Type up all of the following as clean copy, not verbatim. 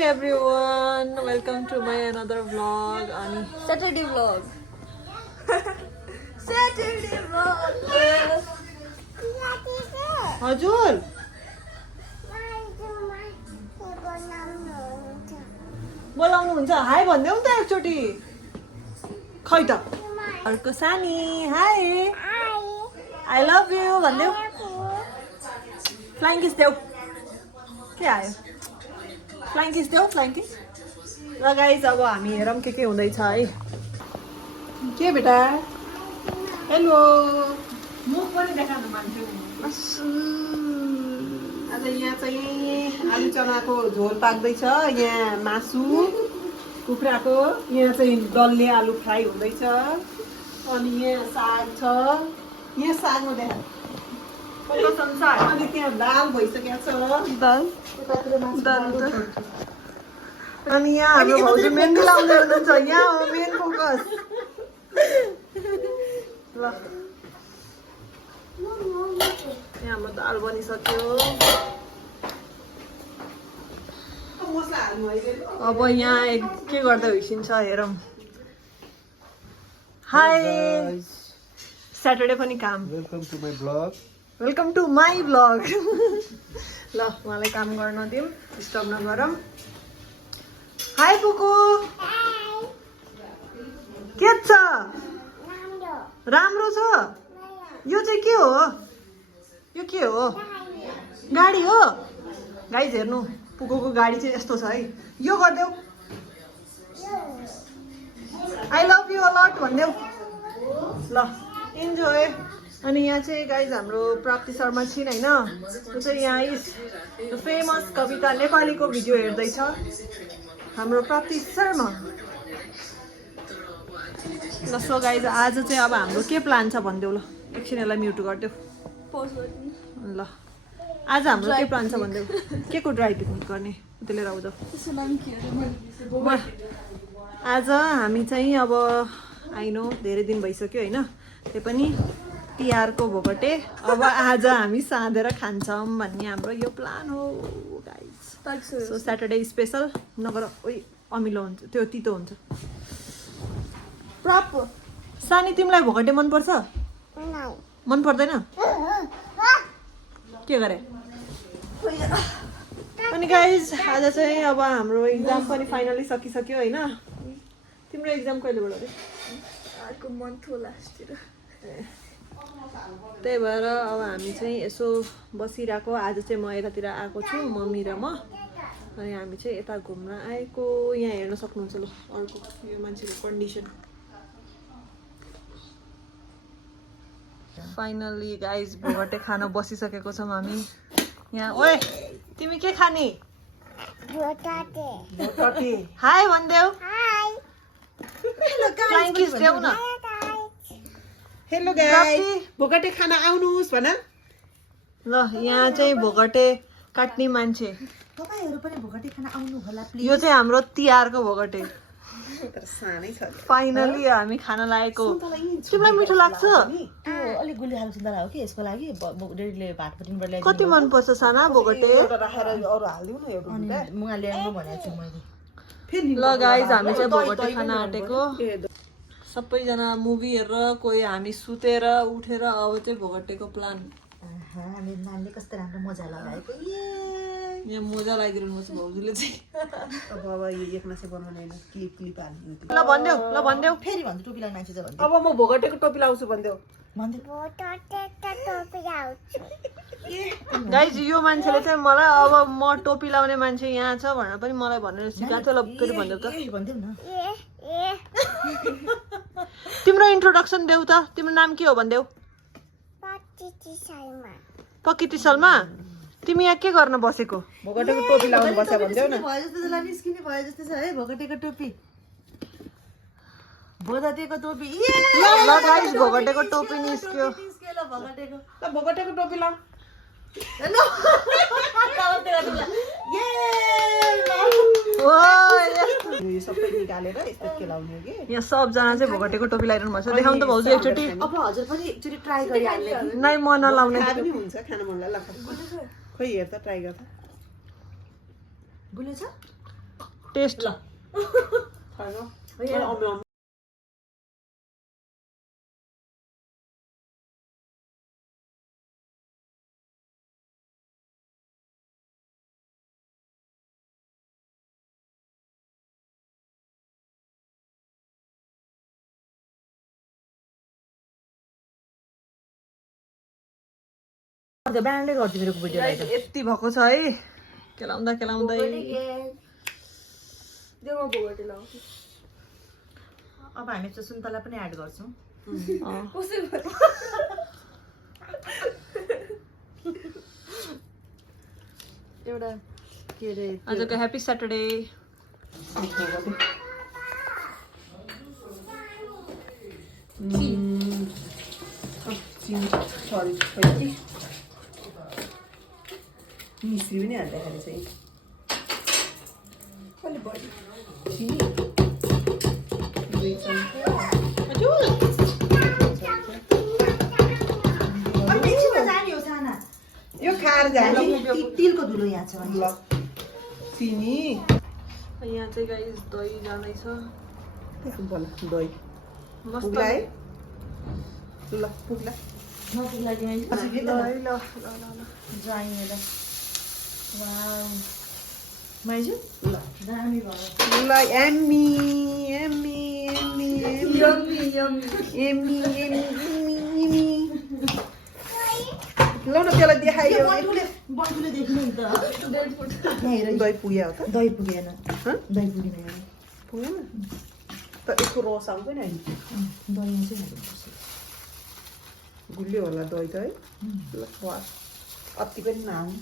everyone, welcome to my another vlog on Saturday vlog. Saturday vlog. हजुर बोलाउनु हुन्छ high भन्देऊ नि त एकचोटि खै त अर्को सानी हाई आई लभ यु भन्देऊ फ्लाइङ किस देऊ के आयो फ्लाइङ किस देऊ फ्लाइङ किस ल गाइस अब हामी हेरौँ के हुँदैछ है के बेटा हेलो मुख पनि देखाउनु मान्छे आज यहाँ चाहिँ आलु चनाको झोल पाक्दैछ यहाँ मासु कुखुराको यहाँ चाहिँ डल्ले आलु फ्राई हुँदैछ अनि यहाँ साग छ यहाँ सागमा देखा साग अनि त्यहाँ दाल भइसकेको छ अनि यहाँ हाम्रो भाउजू मेहन्दी लाउँदै हुनुहुन्छ यहाँ हो मेन फोकस ल यहाँ हाम्रो दाल बनिसक्यो अब यहाँ के गर्दै होइसिन्छ हेरौँ हाई स्याटरडे पनि काम welcome to my blog welcome to my blog ल उहाँलाई काम गर्न दिउँ डिस्टर्ब नगरौँ हाई पुकु के छ राम्रो छ यो चाहिँ के हो यो के हो गाडी हो गाइज हेर्नु पुगोको गाडी चाहिँ यस्तो छ है यो गरिदेऊ आई लभ यु अलट भनिदेऊ ल इन्जोय अनि यहाँ चाहिँ गाइज हाम्रो प्राप्ति शर्मा छिन् होइन त्यो चाहिँ यहाँ फेमस कविता नेपालीको भिडियो हेर्दैछ हाम्रो प्राप्ति शर्मा ल सो गाइज आज चाहिँ अब हाम्रो के प्लान छ भनिदेऊ ल एकछिन यसलाई म्युट गरिदेऊ ल आज हाम्रो के प्लान छ भनिदेऊ के को ड्राई पिकनिक गर्ने त्यसले राउदो आज हामी चाहिँ अब आइनो धेरै दिन भइसक्यो होइन त्यो पनि तिहारको भोगटे अब आज हामी साँधेर खान्छौँ भन्ने हाम्रो यो प्लान हो गाइज सो स्याटरडे स्पेसल नगर ओइ अमिलो हुन्छ त्यो तितो हुन्छ प्रप सानी तिमीलाई भोगटे मनपर्छ मन पर्दैन के गरे अनि गाइज आज चाहिँ अब हाम्रो इक्जाम पनि फाइनली सकिसक्यो होइन तिम्रो इक्जाम कहिलेबाट अरे अर्को मन्थ हो लास्टतिर त्यही भएर अब हामी चाहिँ यसो बसिरहेको आज चाहिँ म यतातिर आएको छु मम्मी र म अनि हामी चाहिँ यता घुम्न आएको यहाँ हेर्न सक्नुहुन्छ ल अर्को यो मान्छेको कन्डिसन फाइनली गाइज भोगटे खान बसिसकेको छौँ हामी यहाँ ओए तिमी के खाने हाई भनिदेऊ फ्लाइङ किस देऊ न हेलो गाइस भोगटे खाना आउनुहोस् भन ल यहाँ चाहिँ भोगटे काट्ने मान्छे तपाईहरु पनि भोगटे खाना आउनु होला प्लिज यो चाहिँ हाम्रो तिहारको भोगटे तर सानै छ फाइनली हामी खाना लागेको तिमीलाई मिठो लाग्छ अलि गुली हाल्नु सुन्दर हो कि यसको लागि डेडीले भात पटिनबाट ल्याइ कति मन पर्छ साना भोगटे एउटा राखेर अरु हाल्दिउ न एउटा दुईटा मुगा ल्याउनु भनेको छु मैले फेरि ल गाइज हामी चाहिँ भोगटे खान आँटेको सबैजना मुभी हेरेर कोही हामी सुतेर उठेर अब चाहिँ भोगटेको प्लान हामी नानीले कस्तो राम्रो मजा लगाएको यहाँ मजा लागिरहनु पर्छ भाउजूले चाहिँ अब यो एकमा चाहिँ बनाउने हैन क्लिप हाल्नु ल भनिदेऊ ल भनिदेऊ फेरि भन्छु टोपी लगाउने मान्छे चाहिँ भन्छु अब म भोगटेको टोपी लाउँछु भनिदेऊ गाइज यो मान्छेले चाहिँ मलाई अब म टोपी लाउने मान्छे यहाँ छ भनेर पनि मलाई भनेर सिकाएको छ ल फेरि भनिदेऊ त भन्देऊ न तिम्रो इन्ट्रोडक्सन देऊ त तिम्रो नाम के हो भनिदेऊ प्रकृति शर्मा तिमी यहाँ के गर्न बसेको भोगटेको टोपी लाउनु पर्छ भन्देऊ न भयो जस्तो त निस्किने भयो जस्तो छ है भोगटेको टोपी भोगटेको टोपी ल गाइस भोगटेको टोपी निस्क्यो निस्क्यो भोगटेको ल भोगटेको टोपी लाऊ यो सबै निकालेर यस्तो के लाउने हो कि यहाँ सबजना चाहिँ भोगटेको टोपी लगाइरहनु भएको छ देखाउनु त भाउजू एकचोटि अब हजुर पनि एकचोटि ट्राई गरिहाल्ने कि नै म नलाउने खाना पनि हुन्छ खान मन लाग्ला खोइ हेर त ट्राई गर त गुले छ टेस्ट ब्यान्डै गरिदियो मेरो भिडियोलाई त यति भएको छ है केलाउँदा केलाउँदै देऊ म भोगटे लाउँछु अब हामी चाहिँ सुन्तला पनि एड गर्छौँ कसै भयो एउटा के अरे आजको ह्याप्पी स्याटरडे मिस्री पनि हाल्दाखेरि चाहिँ अलि बढी यो खाएर जाने तिलको धुलो यहाँ छ ल चिनी यहाँ चाहिँ गाइस दही जाँदैछ दही मस्त पुग्ला है ल पुग्ला ल है ल जाइएर माइजू ल दामी भयो ल एम्मी एम्मी एम्मी यम्मी यम्मी एम्मी एम्मी ल न त्यसलाई देखाइयो बटुले देख्नु नि त दही पुग्यो हो त दही पुगेन दही पुगेन पुगेन त यसको रस आउँछ नि अहिले दहीमा चाहिँ हाल्नुपर्छ गुलियो होला दही त है ल वा अति पनि नआउनु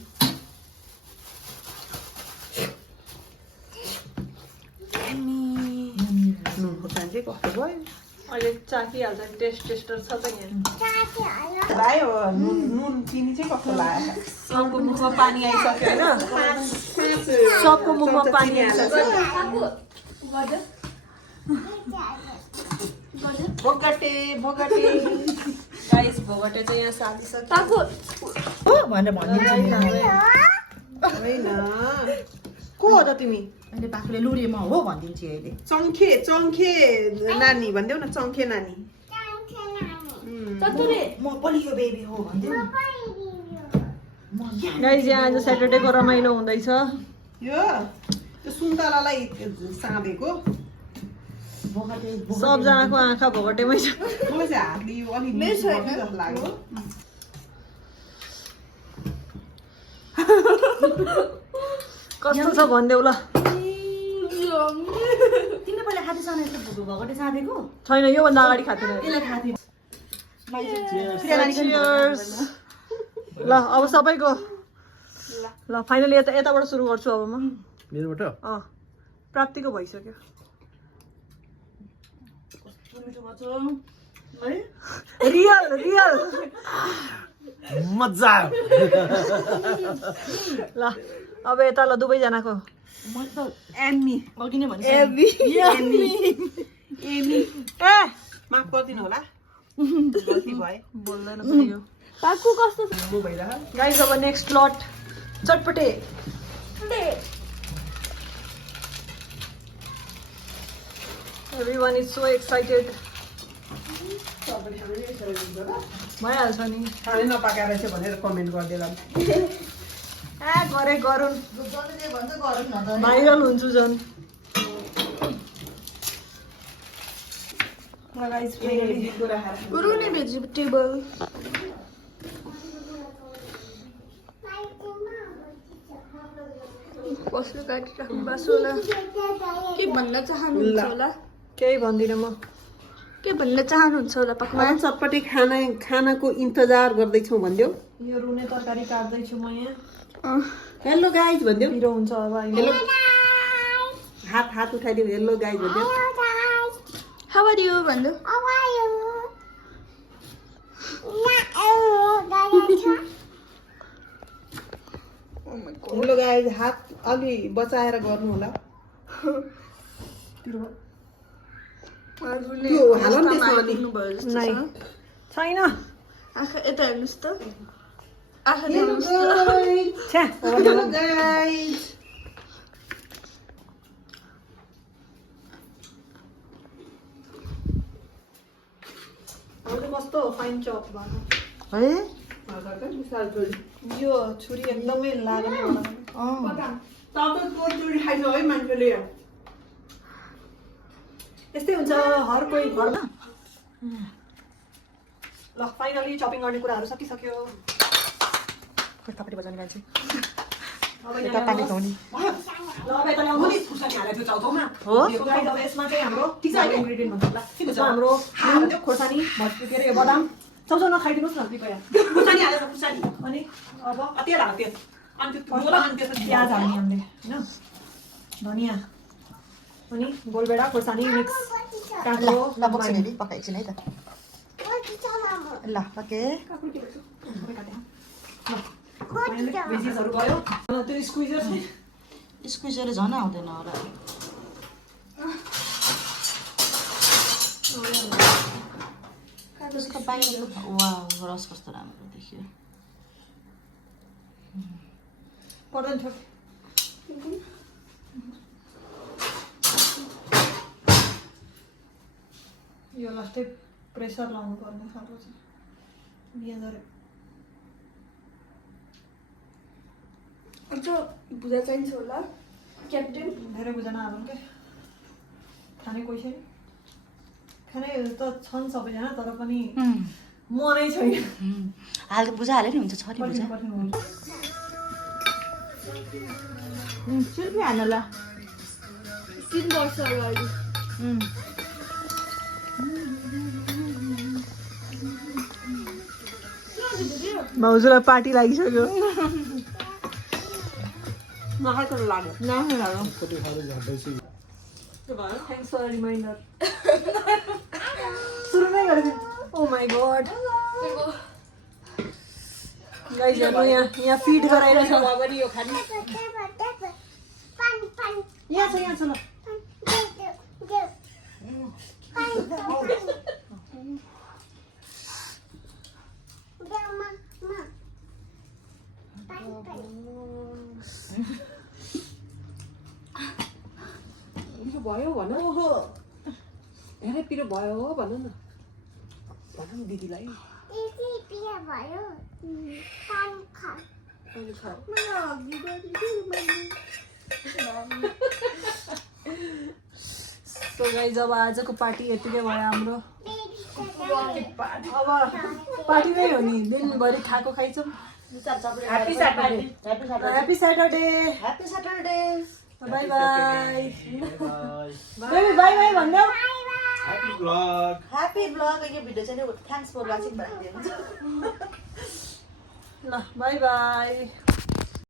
नुन खोर्सानी चाहिँ कस्तो भयो अहिले चाखिहाल्छ टेस्ट टेस्टर छ त यहाँ लाग्यो नुन नुन चिनी चाहिँ कस्तो लाग्यो सबको मुखमा पानी आइसक्यो होइन सबको मुखमा पानी आइसक्यो भोगटे भोगटे गाइस भोगटे चाहिँ यहाँ साधिसक्यो हो भनेर भनिदिन्छ होइन को हो त तिमी अहिले बाख्रे लुरेमा हो भनिदिन्छ अहिले चङ्खे चङ्खे नानी भनिदेऊ न चङ्खे नानी म बलियो बेबी हो भनिदेऊ गाइस यहाँ आज स्याटरडेको रमाइलो हुँदैछ यो त्यो सुन्तलालाई साँधेको सबजनाको आँखा भोगटेमै छ मलाई चाहिँ हातले यो अलि जस्तो लाग्यो कस्तो छ भनिदेऊ ल तिमीले पहिला खाँदै सानो भगटे साँधेको छैन योभन्दा अगाडि खाँदैन यसलाई खाँदै Cheers. ल अब सबैको ल फाइनली यताबाट सुरु गर्छु अब म मेरोबाट प्राप्तिको भइसक्यो रियल रियल मजा ल अब यता ल दुवैजनाको एम्मी अघि नै भने एमी ए माफ गरिदिनु होला गल्ती भयो बोल्दैन पनि यो काकु कस्तो म भइरह गाइस अब नेक्स्ट लट चटपटे Everyone is so excited. भइहाल्छ नि खानै नपाकाएर चाहिँ भनेर कमेन्ट गरिदिएला गरे गरुन् भन्छ भाइरल हुन्छु झन् गुरु नै भेजिटेबल कसले काटिराख्नु बासु होला के भन्न चाहनुहुन्छ होला केही भन्दिनँ म के भन्न चाहनुहुन्छ होला पकवान चटपटे खानाको इन्तजार गर्दैछौँ भनिदेऊ यो रुने तरकारी काट्दैछु म यहाँ हेलो गाइज भनिदेऊ पिरो हुन्छ अब अहिले हात उठाइदिऊ हेलो गाइज भनिदेऊ हाउ आर यु भन्नु हेलो गाइज हात अलि बचाएर गर्नु होला त्यो हाल नि त्यसमा अलि नै छैन आँखा यता हेर्नुहोस् त आँखा हेर्नुहोस् त छ्या हेलो गाइज अहिले कस्तो फाइन चप भएको है यो छुरी एकदमै लाग्ने होला यस्तै हुन्छ हर कोही घरमा ल फाइनली चपिङ गर्ने कुराहरू सकिसक्यो थपडी बजाउने मान्छे अब यता पानी खुवाउने ल अब यता ल्याउनु नि खुर्सानी हालेर त्यो चाउचाउमा हो यो गाइस अब यसमा चाहिँ हाम्रो इन्ग्रेडियन्ट भन्छ ल यसमा हाम्रो त्यो खोर्सानी के अरे बदाम चाउचाउ नखाइदिनुहोस् न कृपया खुर्सानी हालेर खुर्सानी अनि अब तेल हाल्नु तेल अनि त्यो प्याज हाल्ने हामीले होइन धनियाँ अनि गोलभेडा खोर्सानी मिक्स काँक्रो ल बक्स बेबी पकाइछिन है त ल ओके भेजिसहरू गयो त्यो स्क्विजर चाहिँ स्क्विजर झन् आउँदैन होला त्यसको बाहिरको वा रस कस्तो राम्रो देखियो पर्दैन छोड यो लास्टै प्रेसर लाउनु पर्ने खालको छ बिहा गरे अन्त बुझा चाहिन्छ होला क्याप्टेन धेरै बुझाउन हालौँ क्या खाने कोही छैन खाने त छन् सबैजना तर पनि म नै छैन हाल बुझा हाल्यो नि हुन्छ छरी बुझा सिल्पी हाल्नु ल 3 वर्ष अगाडि भाउजूलाई पार्टी लागिसक्यो नखाएको लाग्यो थ्याङ्क्स फर रिमाइन्डर सुरु नै गरेको ओ माई गड गाइस हेर्नु यहाँ फिड गराइरहेछ पनि यो खाने यहाँ छ ल भयो भन ओहो धेरै पिरो भयो हो भन न दिदीलाई सो गाइस अब आजको पार्टी यतिकै भयो हाम्रो अब पार्टी नै हो नि दिनभरि खाएको खाइछौँ happy Saturday bye bye baby bye bye भन्देऊ ह्यापी ब्लग यो भिडियो चाहिँ थ्याङ्क्स फर वाचिङ भनिदिनु ल बाई बाई